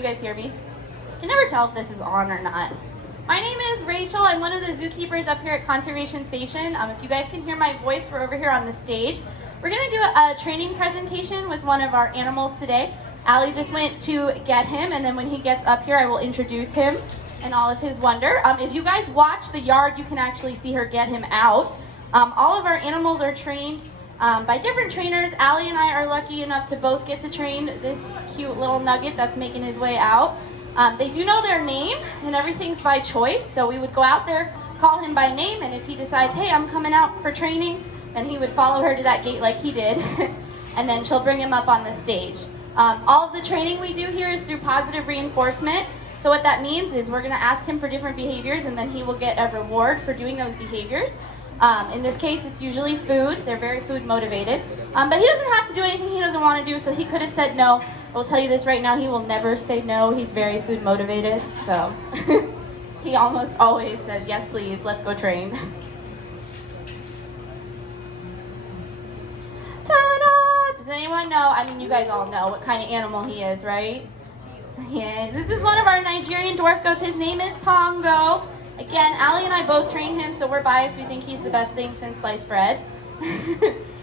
you guys hear me? I can never tell if this is on or not. My name is Rachel. I'm one of the zookeepers up here at Conservation Station. If you guys can hear my voice, we're over here on the stage. We're going to do a training presentation with one of our animals today. Allie just went to get him, and then when he gets up here, I will introduce him and all of his wonder. If you guys watch the yard, you can actually see her get him out. All of our animals are trained by different trainers. Allie and I are lucky enough to both get to train this cute little nugget that's making his way out. They do know their name, and everything's by choice, so we would go out there, call him by name, and if he decides, hey, I'm coming out for training, then he would follow her to that gate like he did, and then she'll bring him up on the stage. All of the training we do here is through positive reinforcement. So what that means is we're going to ask him for different behaviors, and then he will get a reward for doing those behaviors. In this case, it's usually food. They're very food motivated. But he doesn't have to do anything he doesn't want to do, so he could have said no. I will tell you this right now, he will never say no. He's very food motivated, so he almost always says, yes, please, let's go train. Ta-da! Does anyone know? I mean, you guys all know what kind of animal he is, right? Yeah, this is one of our Nigerian dwarf goats. His name is Pongo. Again, Allie and I both train him, so we're biased. We think he's the best thing since sliced bread.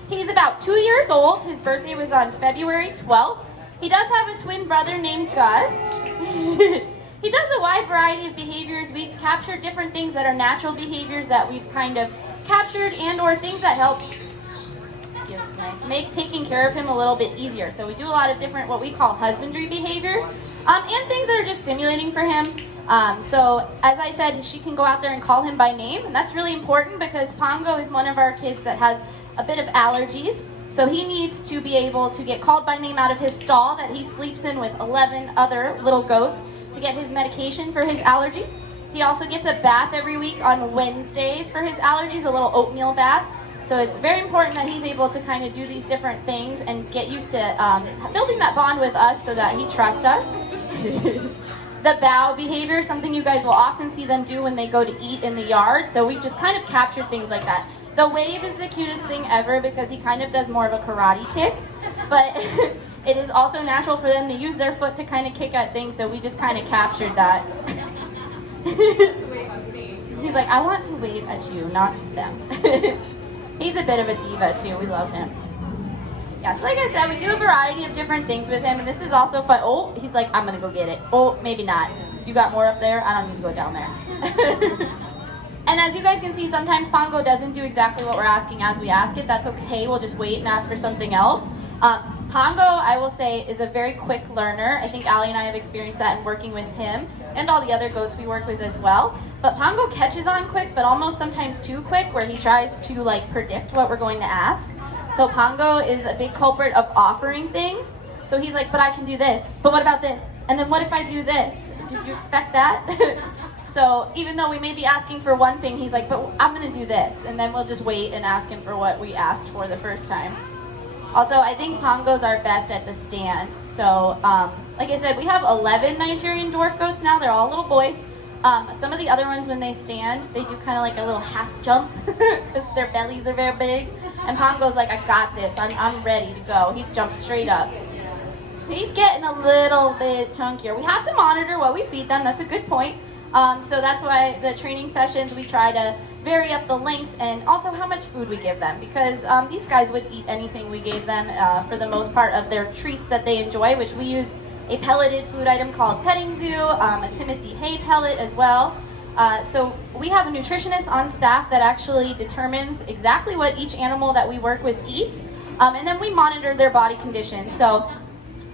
He's about 2 years old. His birthday was on February 12th. He does have a twin brother named Gus. He does a wide variety of behaviors. We've captured different things that are natural behaviors that we've kind of captured and or things that help make taking care of him a little bit easier. So we do a lot of different what we call husbandry behaviors and things that are just stimulating for him. So as I said, she can go out there and call him by name, and that's really important because Pongo is one of our kids that has a bit of allergies. So he needs to be able to get called by name out of his stall that he sleeps in with 11 other little goats to get his medication for his allergies. He also gets a bath every week on Wednesdays for his allergies, a little oatmeal bath. So it's very important that he's able to kind of do these different things and get used to building that bond with us so that he trusts us. The bow behavior, something you guys will often see them do when they go to eat in the yard. So we just kind of captured things like that. The wave is the cutest thing ever because he kind of does more of a karate kick, but it is also natural for them to use their foot to kind of kick at things, so we just kind of captured that. He's like, I want to wave at you, not them. He's a bit of a diva too, we love him. Yeah, so like I said, we do a variety of different things with him, and this is also fun. Oh, he's like, I'm gonna go get it. Oh, maybe not. You got more up there? I don't need to go down there. And as you guys can see, sometimes Pongo doesn't do exactly what we're asking as we ask it. That's okay, we'll just wait and ask for something else. Pongo, I will say, is a very quick learner. I think Allie and I have experienced that in working with him and all the other goats we work with as well. But Pongo catches on quick, but almost sometimes too quick, where he tries to like predict what we're going to ask. So Pongo is a big culprit of offering things. So he's like, but I can do this, but what about this? And then what if I do this? Did you expect that? So even though we may be asking for one thing, he's like, but I'm gonna do this. And then we'll just wait and ask him for what we asked for the first time. Also, I think Pongos are best at the stand. So like I said, we have 11 Nigerian dwarf goats now. They're all little boys. Some of the other ones, when they stand, they do kind of like a little half jump because their bellies are very big. And Pongo's like, I got this. I'm ready to go. He jumps straight up. He's getting a little bit chunkier. We have to monitor what we feed them. That's a good point. So that's why the training sessions, we try to vary up the length and also how much food we give them, because these guys would eat anything we gave them for the most part of their treats that they enjoy, which we use a pelleted food item called Petting Zoo, a Timothy hay pellet as well. So we have a nutritionist on staff that actually determines exactly what each animal that we work with eats, and then we monitor their body condition. So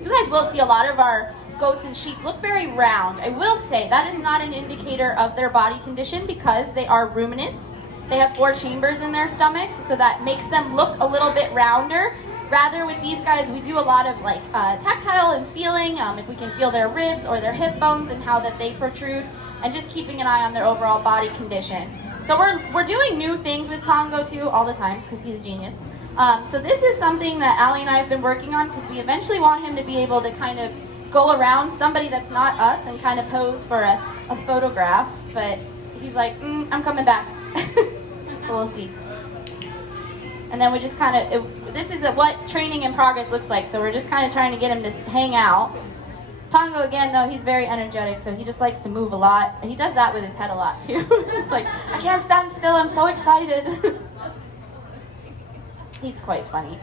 you guys will see a lot of our goats and sheep look very round. I will say that is not an indicator of their body condition because they are ruminants. They have 4 chambers in their stomach, so that makes them look a little bit rounder. Rather, with these guys, we do a lot of like tactile and feeling, if we can feel their ribs or their hip bones and how that they protrude, and just keeping an eye on their overall body condition. So we're doing new things with Pongo too all the time because he's a genius. So this is something that Allie and I have been working on because we eventually want him to be able to kind of go around somebody that's not us and kind of pose for a photograph, but he's like, I'm coming back. So we'll see. And then we just kind of, this is what training in progress looks like, so we're just kind of trying to get him to hang out. Pongo, again, though, he's very energetic, so he just likes to move a lot. He does that with his head a lot, too. It's like, I can't stand still, I'm so excited. He's quite funny.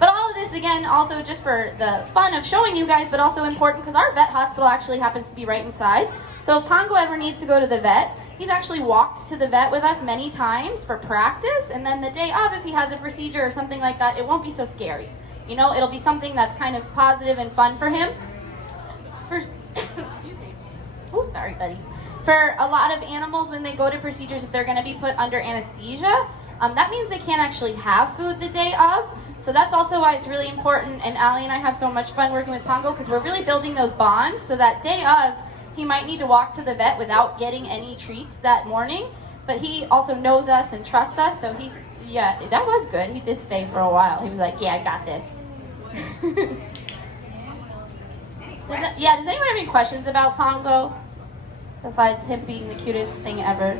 But all of this, again, also just for the fun of showing you guys, but also important because our vet hospital actually happens to be right inside. So if Pongo ever needs to go to the vet, he's actually walked to the vet with us many times for practice, and then the day of, if he has a procedure or something like that, it won't be so scary. You know, it'll be something that's kind of positive and fun for him. Oh, sorry, buddy. For a lot of animals, when they go to procedures, if they're going to be put under anesthesia, that means they can't actually have food the day of. So that's also why it's really important, and Allie and I have so much fun working with Pongo because we're really building those bonds. So that day of, he might need to walk to the vet without getting any treats that morning, but he also knows us and trusts us, so yeah, that was good. He did stay for a while. He was like, yeah, I got this. Does anyone have any questions about Pongo? Besides him being the cutest thing ever.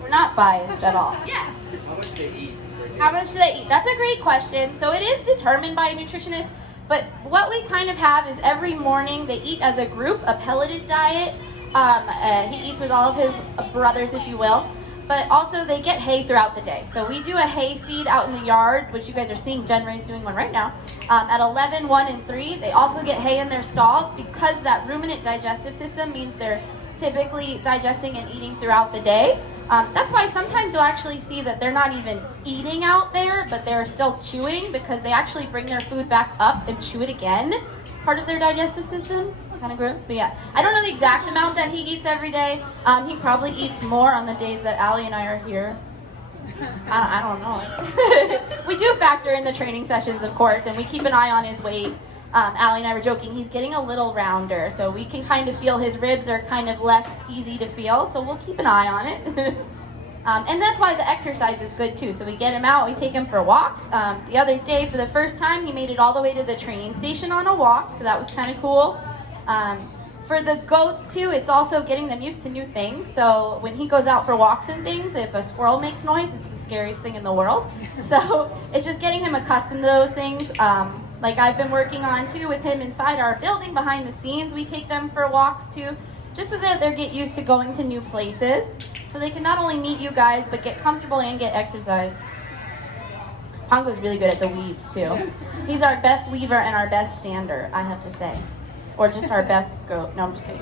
We're not biased at all. Yeah. How much do they eat? How much do they eat? That's a great question. So it is determined by a nutritionist, but what we kind of have is every morning they eat as a group, a pelleted diet. He eats with all of his brothers, if you will. But also they get hay throughout the day. So we do a hay feed out in the yard, which you guys are seeing. Jen Ray's doing one right now. At 11, 1, and 3, they also get hay in their stall because that ruminant digestive system means they're typically digesting and eating throughout the day. That's why sometimes you'll actually see that they're not even eating out there, but they're still chewing because they actually bring their food back up and chew it again. Part of their digestive system. Kind of gross, but yeah. I don't know the exact amount that he eats every day. He probably eats more on the days that Allie and I are here. I don't know. We do factor in the training sessions, of course, and we keep an eye on his weight. Allie and I were joking, he's getting a little rounder, so we can kind of feel his ribs are kind of less easy to feel, so we'll keep an eye on it. And that's why the exercise is good too. So we get him out, we take him for walks. The other day, for the first time, he made it all the way to the training station on a walk, so that was kind of cool. For the goats too, it's also getting them used to new things. So when he goes out for walks and things, if a squirrel makes noise, it's the scariest thing in the world. So it's just getting him accustomed to those things. Like I've been working on too with him inside our building behind the scenes. We take them for walks too, just so that they get used to going to new places. So they can not only meet you guys, but get comfortable and get exercise. Pongo's really good at the weaves too. He's our best weaver and our best stander, I have to say. Or just our best goat. No, I'm just kidding.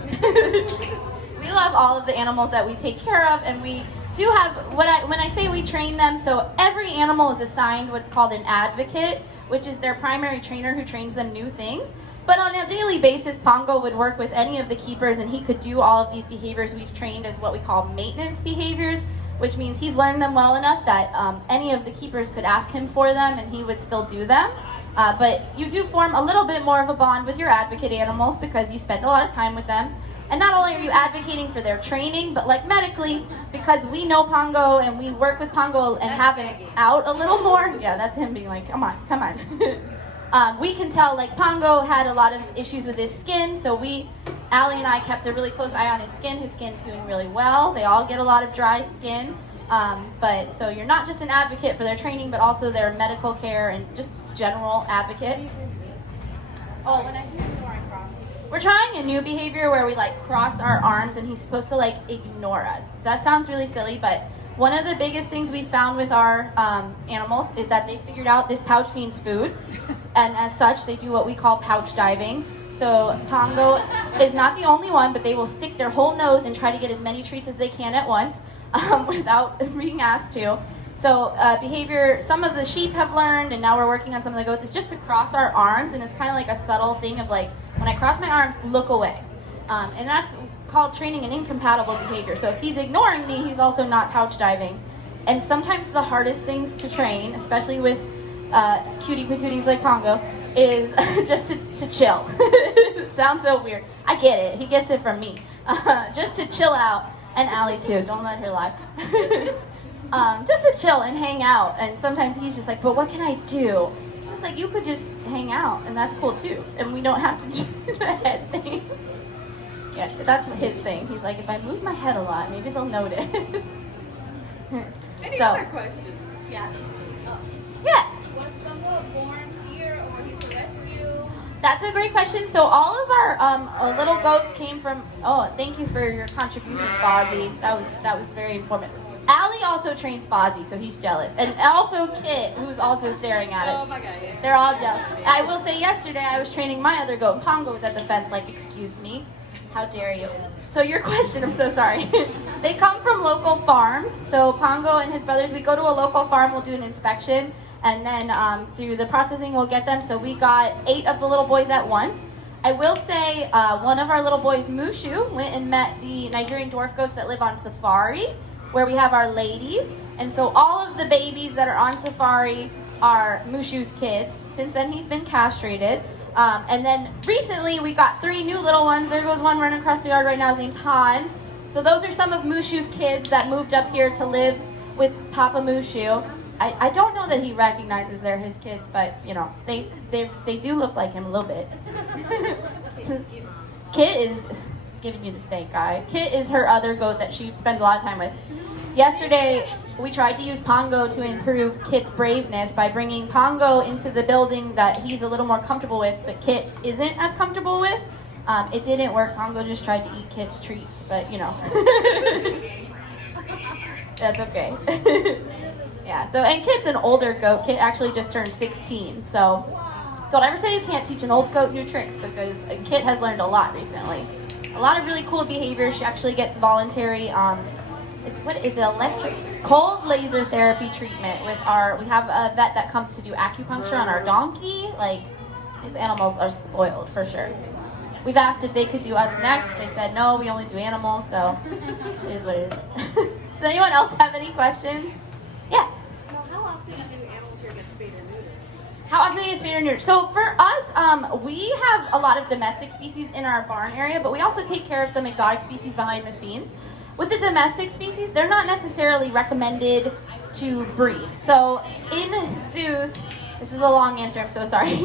We love all of the animals that we take care of, and we do have, when I say we train them, so every animal is assigned what's called an advocate, which is their primary trainer who trains them new things. But on a daily basis, Pongo would work with any of the keepers, and he could do all of these behaviors we've trained as what we call maintenance behaviors, which means he's learned them well enough that any of the keepers could ask him for them, and he would still do them. But you do form a little bit more of a bond with your advocate animals because you spend a lot of time with them. And not only are you advocating for their training, but like medically, because we know Pongo and we work with Pongo and have him out a little more. Yeah, that's him being like, come on. We can tell like Pongo had a lot of issues with his skin, so Allie and I kept a really close eye on his skin. His skin's doing really well. They all get a lot of dry skin. But so you're not just an advocate for their training, but also their medical care and just general advocate. Oh, when I do ignore, I cross. We're trying a new behavior where we like cross our arms and he's supposed to like ignore us. So that sounds really silly, but one of the biggest things we found with our animals is that they figured out this pouch means food. And as such, they do what we call pouch diving. So Pongo is not the only one, but they will stick their whole nose and try to get as many treats as they can at once without being asked to. So behavior, some of the sheep have learned, and now we're working on some of the goats, is just to cross our arms, and it's kind of like a subtle thing of like, when I cross my arms, look away. And that's called training an incompatible behavior. So if he's ignoring me, he's also not pouch diving. And sometimes the hardest things to train, especially with cutie patooties like Pongo, is just to chill. It sounds so weird. I get it. He gets it from me. Just to chill out. And Allie too. Don't let her lie. Just to chill and hang out. And sometimes he's just like, but what can I do? It's like, you could just hang out, and that's cool too. And we don't have to do the head thing. Yeah, that's his thing. He's like, if I move my head a lot, maybe they'll notice. Any other questions? Yeah. Yeah. Was Pongo born here or he's a rescue? That's a great question. So all of our little goats came from. Oh, thank you for your contribution, Fozzie. That was very informative. Allie also trains Fozzie, so he's jealous, and also Kit, who's also staring at us. Oh my god, yeah. They're all jealous. I will say, yesterday I was training my other goat. Pongo was at the fence, like, excuse me, how dare you? So your question, I'm so sorry. They come from local farms. So Pongo and his brothers, we go to a local farm, we'll do an inspection. And then through the processing, we'll get them. So we got 8 of the little boys at once. I will say one of our little boys, Mushu, went and met the Nigerian dwarf goats that live on safari, where we have our ladies. And so all of the babies that are on safari are Mushu's kids. Since then, he's been castrated. And then recently, we got 3 new little ones. There goes one running across the yard right now. His name's Hans. So those are some of Mushu's kids that moved up here to live with Papa Mushu. I don't know that he recognizes they're his kids, but you know, they do look like him a little bit. Kit is giving you the stank eye. Kit is her other goat that she spends a lot of time with. Yesterday, we tried to use Pongo to improve Kit's braveness by bringing Pongo into the building that he's a little more comfortable with, but Kit isn't as comfortable with. It didn't work. Pongo just tried to eat Kit's treats, but you know. That's okay. Yeah, so, and Kit's an older goat. Kit actually just turned 16, so don't ever say you can't teach an old goat new tricks, because Kit has learned a lot recently. A lot of really cool behaviors. She actually gets voluntary, electric, cold laser therapy treatment with we have a vet that comes to do acupuncture on our donkey. Like, these animals are spoiled, for sure. We've asked if they could do us next. They said, no, we only do animals, so it is what it is. Does anyone else have any questions? Yeah. How often do animals here get spayed or neutered? How often do you get spayed or neutered? So for us, we have a lot of domestic species in our barn area, but we also take care of some exotic species behind the scenes. With the domestic species, they're not necessarily recommended to breed. So in zoos, this is a long answer, I'm so sorry.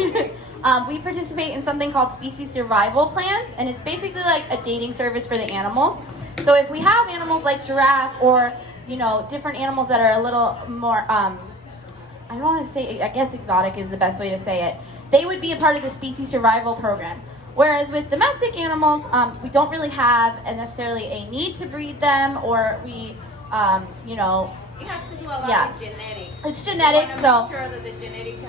We participate in something called species survival plans, and it's basically like a dating service for the animals. So if we have animals like giraffe or, you know, different animals that are a little more, I don't want to say, I guess exotic is the best way to say it, they would be a part of the species survival program. Whereas with domestic animals, we don't really have necessarily a need to breed them, or we, you know. It has to do a lot with genetics. It's genetic, so. Make sure that the genetics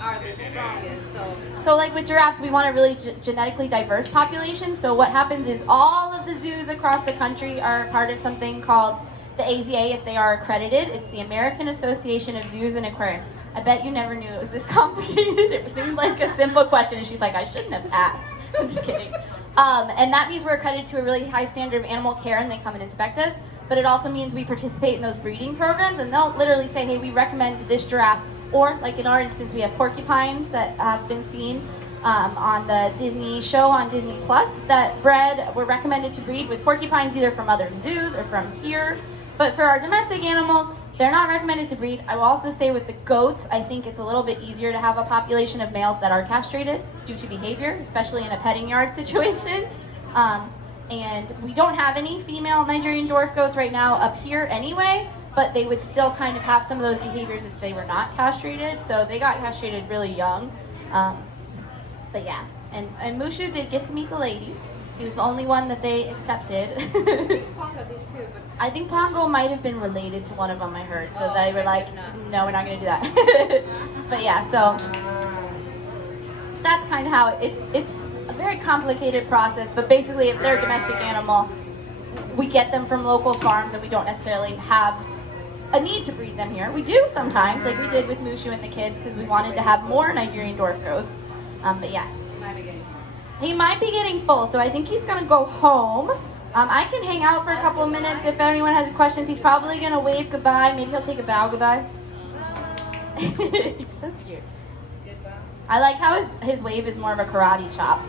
are the strongest. So like with giraffes, we want a really genetically diverse population. So what happens is all of the zoos across the country are part of something called the AZA, if they are accredited. It's the American Association of Zoos and Aquariums. I bet you never knew it was this complicated. It seemed like a simple question, and she's like, I shouldn't have asked. I'm just kidding. And that means we're accredited to a really high standard of animal care, and they come and inspect us. But it also means we participate in those breeding programs, and they'll literally say, hey, we recommend this giraffe. Or, like in our instance, we have porcupines that have been seen on the Disney show on Disney Plus that were recommended to breed with porcupines either from other zoos or from here. But for our domestic animals, they're not recommended to breed. I will also say with the goats, I think it's a little bit easier to have a population of males that are castrated due to behavior, especially in a petting yard situation. And we don't have any female Nigerian dwarf goats right now up here anyway, but they would still kind of have some of those behaviors if they were not castrated. So they got castrated really young. But yeah, and Mushu did get to meet the ladies. He was the only one that they accepted. I think Pongo might have been related to one of them, I heard. So they were like, no, we're not going to do that. But yeah, so that's kind of how it's a very complicated process. But basically, if they're a domestic animal, we get them from local farms, and we don't necessarily have a need to breed them here. We do sometimes, like we did with Mushu and the kids, because we wanted to have more Nigerian dwarf goats. But yeah. He might be getting full, so I think he's going to go home. I can hang out for a couple of minutes if anyone has questions. He's probably going to wave goodbye. Maybe he'll take a bow goodbye. He's so cute. I like how his wave is more of a karate chop.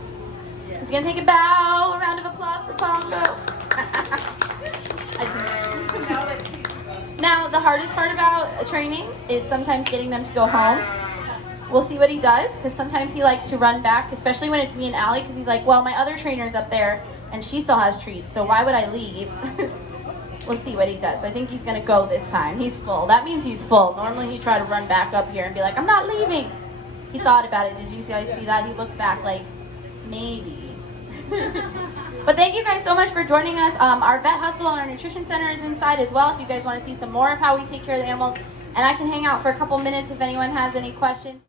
He's going to take a bow. A round of applause for Pongo. Now, the hardest part about training is sometimes getting them to go home. We'll see what he does, because sometimes he likes to run back, especially when it's me and Allie, because he's like, well, my other trainer's up there, and she still has treats, so why would I leave? We'll see what he does. I think he's going to go this time. He's full. That means he's full. Normally he'd try to run back up here and be like, I'm not leaving. He thought about it. Did you guys see that? He looked back like, maybe. But thank you guys so much for joining us. Our vet hospital and our nutrition center is inside as well if you guys want to see some more of how we take care of the animals. And I can hang out for a couple minutes if anyone has any questions.